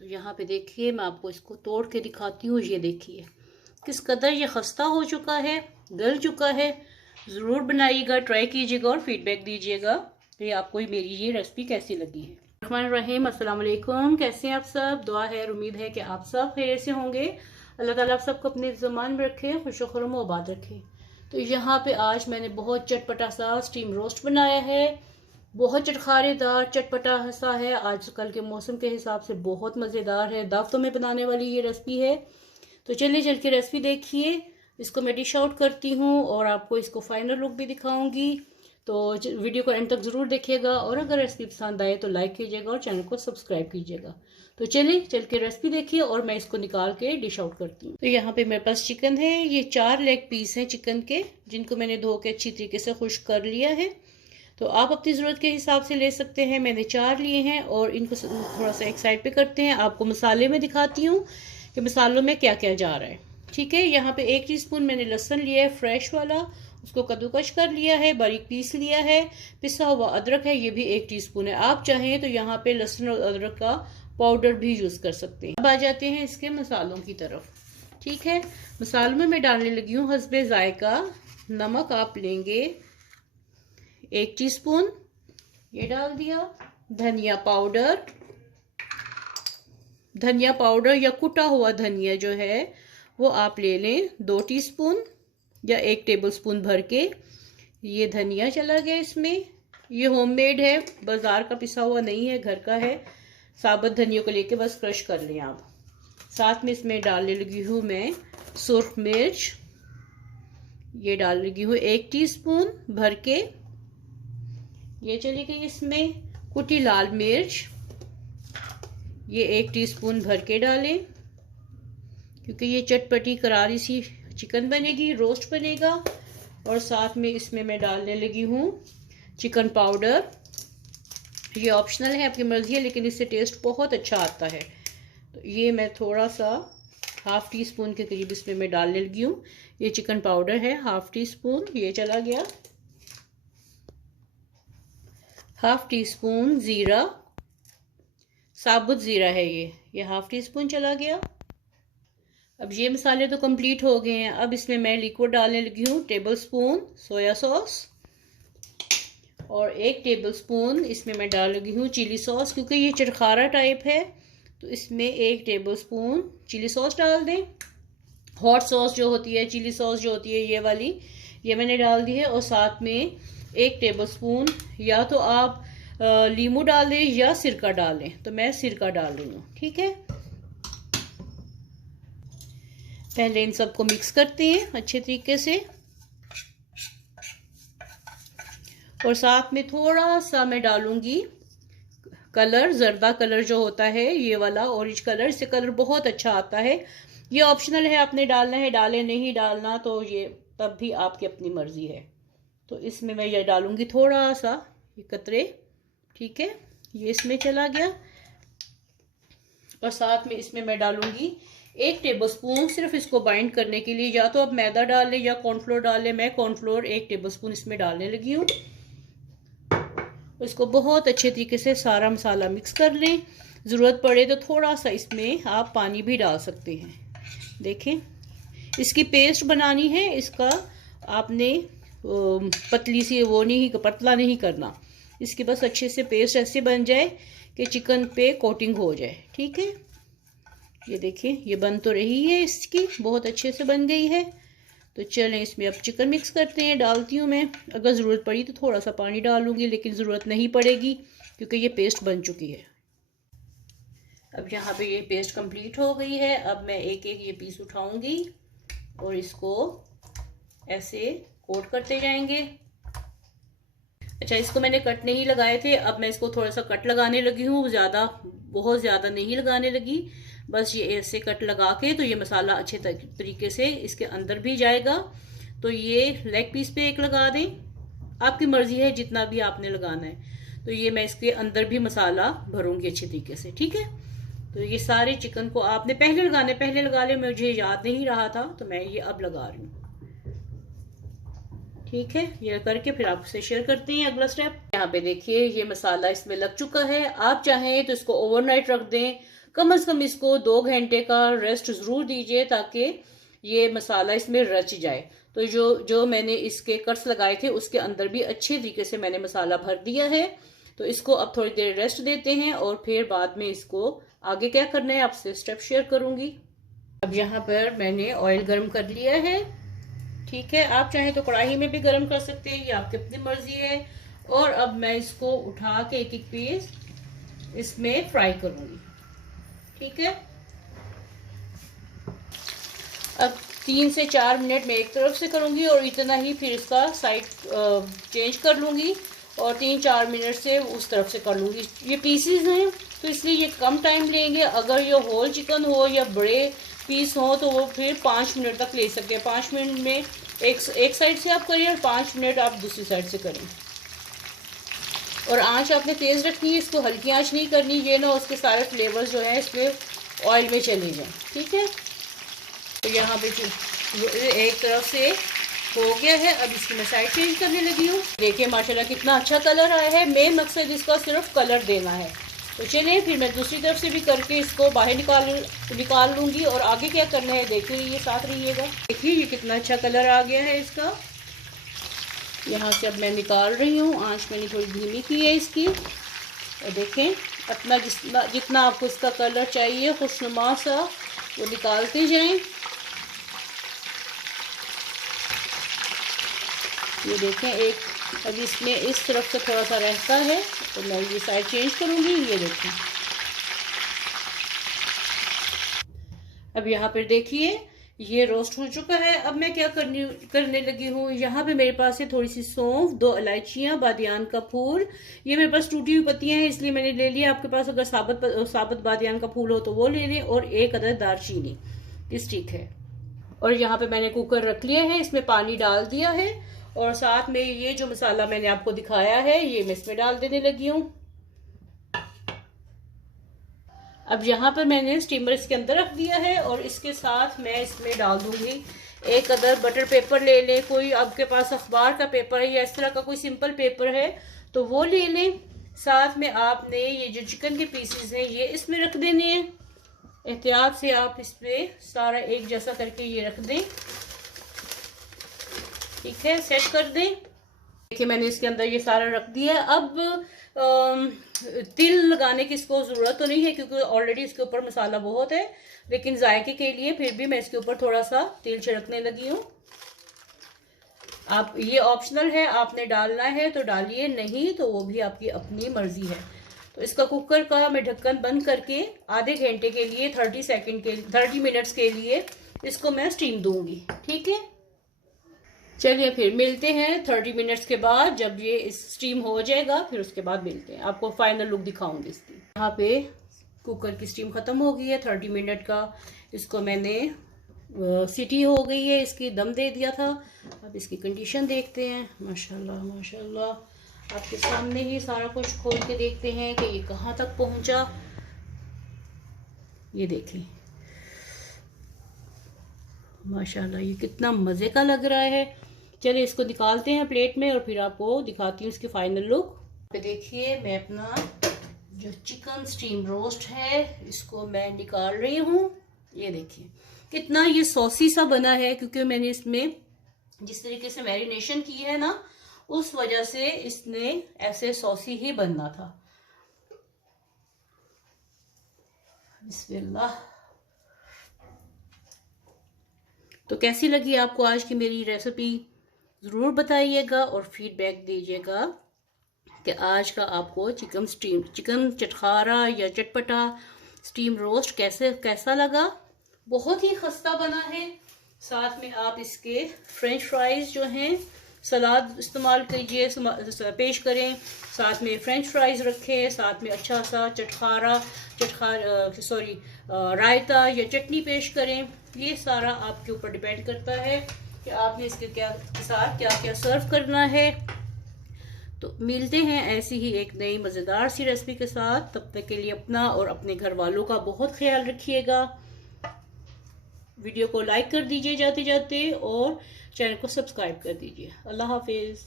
तो यहाँ पे देखिए मैं आपको इसको तोड़ के दिखाती हूँ। ये देखिए किस कदर ये खस्ता हो चुका है, गल चुका है। ज़रूर बनाइएगा, ट्राई कीजिएगा और फीडबैक दीजिएगा कि आपको मेरी ये रेसिपी कैसी लगी है। रहमान अस्सलाम वालेकुम, कैसे हैं आप सब? दुआ है और उम्मीद है कि आप सब खैर से होंगे। अल्लाह ताला आप सबको अपने ज़मान में रखे, खुश खुरम आबाद रखे। तो यहाँ पे आज मैंने बहुत चटपटा सा स्टीम रोस्ट बनाया है। बहुत चटखारेदार चटपटा सा है। आजकल के मौसम के हिसाब से बहुत मज़ेदार है। दावतों में बनाने वाली ये रेसिपी है। तो चलिए चल के रेसिपी देखिए। इसको मैं डिश आउट करती हूँ और आपको इसको फाइनल लुक भी दिखाऊंगी। तो वीडियो को एंड तक ज़रूर देखिएगा और अगर रेसिपी पसंद आए तो लाइक कीजिएगा और चैनल को सब्सक्राइब कीजिएगा। तो चलिए चल के रेसिपी देखिए और मैं इसको निकाल के डिश आउट करती हूँ। तो यहाँ पे मेरे पास चिकन है। ये 4 लेग पीस हैं चिकन के, जिनको मैंने धो के अच्छी तरीके से खुश्क कर लिया है। तो आप अपनी ज़रूरत के हिसाब से ले सकते हैं। मैंने 4 लिए हैं और इनको थोड़ा सा एक साइड पे करते हैं। आपको मसाले में दिखाती हूँ कि मसालों में क्या क्या जा रहा है। ठीक है, यहाँ पे 1 टीस्पून मैंने लहसुन लिया है फ्रेश वाला, उसको कद्दूकश कर लिया है, बारीक पीस लिया है। पिसा हुआ अदरक है, ये भी 1 टीस्पून है। आप चाहें तो यहाँ पे लहसुन और अदरक का पाउडर भी यूज़ कर सकते हैं। अब आ जाते हैं इसके मसालों की तरफ। ठीक है, मसालों में मैं डालने लगी हूँ हस्बे जायका। नमक आप लेंगे 1 टीस्पून, ये डाल दिया। धनिया पाउडर या कुटा हुआ धनिया जो है वो आप ले लें 2 टीस्पून या 1 टेबलस्पून भर के। ये धनिया चला गया इसमें। ये होममेड है, बाजार का पिसा हुआ नहीं है, घर का है। साबुत धनिया को लेके बस क्रश कर लें आप। साथ में इसमें डालने लगी हूँ मैं सुर्ख मिर्च। ये डाल लगी हूँ 1 टीस्पून भर के। ये चली गई इसमें। कुटी लाल मिर्च ये 1 टीस्पून भर के डालें, क्योंकि ये चटपटी करारी सी चिकन बनेगी, रोस्ट बनेगा। और साथ में इसमें मैं डालने लगी हूँ चिकन पाउडर। ये ऑप्शनल है, आपकी मर्जी है, लेकिन इससे टेस्ट बहुत अच्छा आता है। तो ये मैं थोड़ा सा 1/2 टीस्पून के करीब इसमें मैं डालने लगी हूँ। ये चिकन पाउडर है 1/2 टीस्पून, ये चला गया। 1/2 टीस्पून ज़ीरा, साबुत ज़ीरा है ये 1/2 टीस्पून चला गया। अब ये मसाले तो कंप्लीट हो गए हैं। अब इसमें मैं लिक्विड डालने लगी हूँ टेबलस्पून सोया सॉस, और 1 टेबलस्पून इसमें मैं डाल लगी हूँ चिली सॉस। क्योंकि ये चटखारा टाइप है तो इसमें 1 टेबलस्पून चिली सॉस डाल दें। हॉट सॉस जो होती है, चिली सॉस जो होती है, ये वाली ये मैंने डाल दी है। और साथ में 1 टेबलस्पून या तो आप लीमू डाल दें या सिरका डालें, तो मैं सिरका डाल रही हूँ। ठीक है, पहले इन सबको मिक्स करते हैं अच्छे तरीके से। और साथ में थोड़ा सा मैं डालूंगी कलर, जर्दा कलर जो होता है, ये वाला ऑरेंज कलर। इससे कलर बहुत अच्छा आता है। ये ऑप्शनल है, आपने डालना है डालें, नहीं डालना तो ये तब भी आपकी अपनी मर्जी है। तो इसमें मैं ये डालूंगी थोड़ा सा, ये कतरे। ठीक है, ये इसमें चला गया। और साथ में इसमें मैं डालूंगी 1 टेबलस्पून सिर्फ इसको बाइंड करने के लिए। या तो आप मैदा डाल लें या कॉर्नफ्लोर डाल लें। मैं कॉर्नफ्लोर 1 टेबलस्पून इसमें डालने लगी हूँ। इसको बहुत अच्छे तरीके से सारा मसाला मिक्स कर लें। ज़रूरत पड़े तो थोड़ा सा इसमें आप पानी भी डाल सकते हैं। देखें, इसकी पेस्ट बनानी है। इसका आपने पतली सी वो नहीं, पतला नहीं करना। इसकी बस अच्छे से पेस्ट ऐसे बन जाए कि चिकन पे कोटिंग हो जाए। ठीक है, ये देखिए ये बन तो रही है, इसकी बहुत अच्छे से बन गई है। तो चलें इसमें अब चिकन मिक्स करते हैं। डालती हूँ मैं, अगर ज़रूरत पड़ी तो थोड़ा सा पानी डालूंगी, लेकिन ज़रूरत नहीं पड़ेगी क्योंकि ये पेस्ट बन चुकी है। अब यहाँ पे ये पेस्ट कंप्लीट हो गई है। अब मैं एक एक ये पीस उठाऊंगी और इसको ऐसे कोट करते जाएंगे। अच्छा, इसको मैंने कट नहीं लगाए थे, अब मैं इसको थोड़ा सा कट लगाने लगी हूँ। बहुत ज़्यादा नहीं लगाने लगी, बस ये ऐसे कट लगा के तो ये मसाला अच्छे तरीके से इसके अंदर भी जाएगा। तो ये लेग पीस पे 1 लगा दें, आपकी मर्जी है जितना भी आपने लगाना है। तो ये मैं इसके अंदर भी मसाला भरूंगी अच्छे तरीके से। ठीक है, तो ये सारे चिकन को आपने पहले लगा ले, मुझे याद नहीं रहा था तो मैं ये अब लगा रही हूँ। ठीक है, ये करके फिर आपसे शेयर करते हैं अगला स्टेप। यहाँ पे देखिए ये मसाला इसमें लग चुका है। आप चाहें तो इसको ओवरनाइट रख दें, कम से कम इसको 2 घंटे का रेस्ट ज़रूर दीजिए ताकि ये मसाला इसमें रच जाए। तो जो मैंने इसके कट्स लगाए थे उसके अंदर भी अच्छे तरीके से मैंने मसाला भर दिया है। तो इसको अब थोड़ी देर रेस्ट देते हैं और फिर बाद में इसको आगे क्या करना है आपसे स्टेप शेयर करूंगी। अब यहाँ पर मैंने ऑयल गर्म कर लिया है, ठीक है। आप चाहें तो कढ़ाई में भी गर्म कर सकते हैं, ये आपकी अपनी मर्जी है। और अब मैं इसको उठा के एक एक पीस इसमें फ्राई करूंगी, ठीक है। अब 3 से 4 मिनट मैं एक तरफ से करूंगी और इतना ही, फिर इसका साइड चेंज कर लूंगी और 3-4 मिनट से उस तरफ से कर लूंगी। ये पीसीज हैं तो इसलिए ये कम टाइम लेंगे। अगर ये होल चिकन हो या बड़े पीस हो तो वो फिर 5 मिनट तक ले सकते हैं। 5 मिनट में एक साइड से आप करिए और 5 मिनट आप दूसरी साइड से करें। और आंच आपने तेज़ रखनी है, इसको हल्की आंच नहीं करनी, ये ना उसके सारे फ्लेवर्स जो हैं इसमें ऑयल में चले जाएं, ठीक है। तो यहाँ पे एक तरफ से हो गया है, अब इसकी मैं साइड चेंज करने लगी हूँ। देखिए माशाल्लाह कितना अच्छा कलर आया है। मेन मकसद इसका सिर्फ कलर देना है। तो चलिए फिर मैं दूसरी तरफ से भी करके इसको बाहर निकाल लूँगी और आगे क्या करना है देखते रहिए, साथ रहिएगा। देखिए ये कितना अच्छा कलर आ गया है इसका। यहाँ से अब मैं निकाल रही हूँ, आंच मैंने थोड़ी धीमी की है इसकी। और देखें अपना जितना आपको इसका कलर चाहिए खुशनुमा सा वो निकालते जाएं। ये देखें एक अभी इसमें इस तरफ से थोड़ा सा रहता है तो मैं ये साइड चेंज करूँगी। ये देखें अब यहाँ पर देखिए ये रोस्ट हो चुका है। अब मैं क्या करने लगी हूँ, यहाँ पे मेरे पास है थोड़ी सी सौंफ, 2 इलायचियाँ, बादियान का फूल। ये मेरे पास टूटी हुई पत्तियाँ हैं इसलिए मैंने ले लिया। आपके पास अगर साबुत बादियान का फूल हो तो वो ले लें। और 1 अदद दालचीनी इस ठीक है। और यहाँ पे मैंने कुकर रख लिया है, इसमें पानी डाल दिया है और साथ में ये जो मसाला मैंने आपको दिखाया है ये मैं इसमें डाल देने लगी हूँ। अब यहाँ पर मैंने स्टीमर इसके अंदर रख दिया है और इसके साथ मैं इसमें डाल दूंगी 1 अदद बटर पेपर। ले लें, कोई आपके पास अखबार का पेपर है या इस तरह का कोई सिंपल पेपर है तो वो ले लें। साथ में आपने ये जो चिकन के पीसेस हैं ये इसमें रख देने हैं। एहतियात से आप इसमें सारा एक जैसा करके ये रख दें, ठीक है, सेट कर दें। देखिए मैंने इसके अंदर ये सारा रख दिया है। अब तिल लगाने की इसको ज़रूरत तो नहीं है क्योंकि ऑलरेडी इसके ऊपर मसाला बहुत है, लेकिन जायके के लिए फिर भी मैं इसके ऊपर थोड़ा सा तिल छिड़कने लगी हूँ। आप ये ऑप्शनल है, आपने डालना है तो डालिए, नहीं तो वो भी आपकी अपनी मर्जी है। तो इसका कुकर का मैं ढक्कन बंद करके आधे घंटे के लिए 30 मिनट्स के लिए इसको मैं स्टीम दूंगी, ठीक है। चलिए फिर मिलते हैं 30 मिनट्स के बाद, जब ये स्टीम हो जाएगा फिर उसके बाद मिलते हैं, आपको फाइनल लुक दिखाऊंगी इसकी। यहाँ पे कुकर की स्टीम ख़त्म हो गई है 30 मिनट का, इसको मैंने सीटी हो गई है, इसकी दम दे दिया था। अब इसकी कंडीशन देखते हैं। माशाल्लाह माशाल्लाह, आपके सामने ही सारा कुछ खोल के देखते हैं कि ये कहाँ तक पहुँचा। ये देखें माशाल्लाह ये कितना मज़े का लग रहा है। चलिए इसको निकालते हैं प्लेट में और फिर आपको दिखाती हूँ इसकी फाइनल लुक। पे देखिए मैं अपना जो चिकन स्टीम रोस्ट है इसको मैं निकाल रही हूँ। ये देखिए कितना ये सॉसी सा बना है, क्योंकि मैंने इसमें जिस तरीके से मैरिनेशन की है ना उस वजह से इसने ऐसे सॉसी ही बनना था। बिस्मिल्लाह। तो कैसी लगी आपको आज की मेरी रेसिपी, ज़रूर बताइएगा और फीडबैक दीजिएगा कि आज का आपको चिकन चटखारा या चटपटा स्टीम रोस्ट कैसा लगा। बहुत ही खस्ता बना है। साथ में आप इसके फ्रेंच फ्राइज जो हैं, सलाद इस्तेमाल कीजिए, पेश करें, साथ में फ्रेंच फ्राइज रखें, साथ में अच्छा सा रायता या चटनी पेश करें। ये सारा आपके ऊपर डिपेंड करता है कि आपने इसके साथ क्या क्या सर्व करना है। तो मिलते हैं ऐसी ही एक नई मज़ेदार सी रेसिपी के साथ। तब तक के लिए अपना और अपने घर वालों का बहुत ख्याल रखिएगा। वीडियो को लाइक कर दीजिए जाते जाते और चैनल को सब्सक्राइब कर दीजिए। अल्लाह हाफिज़।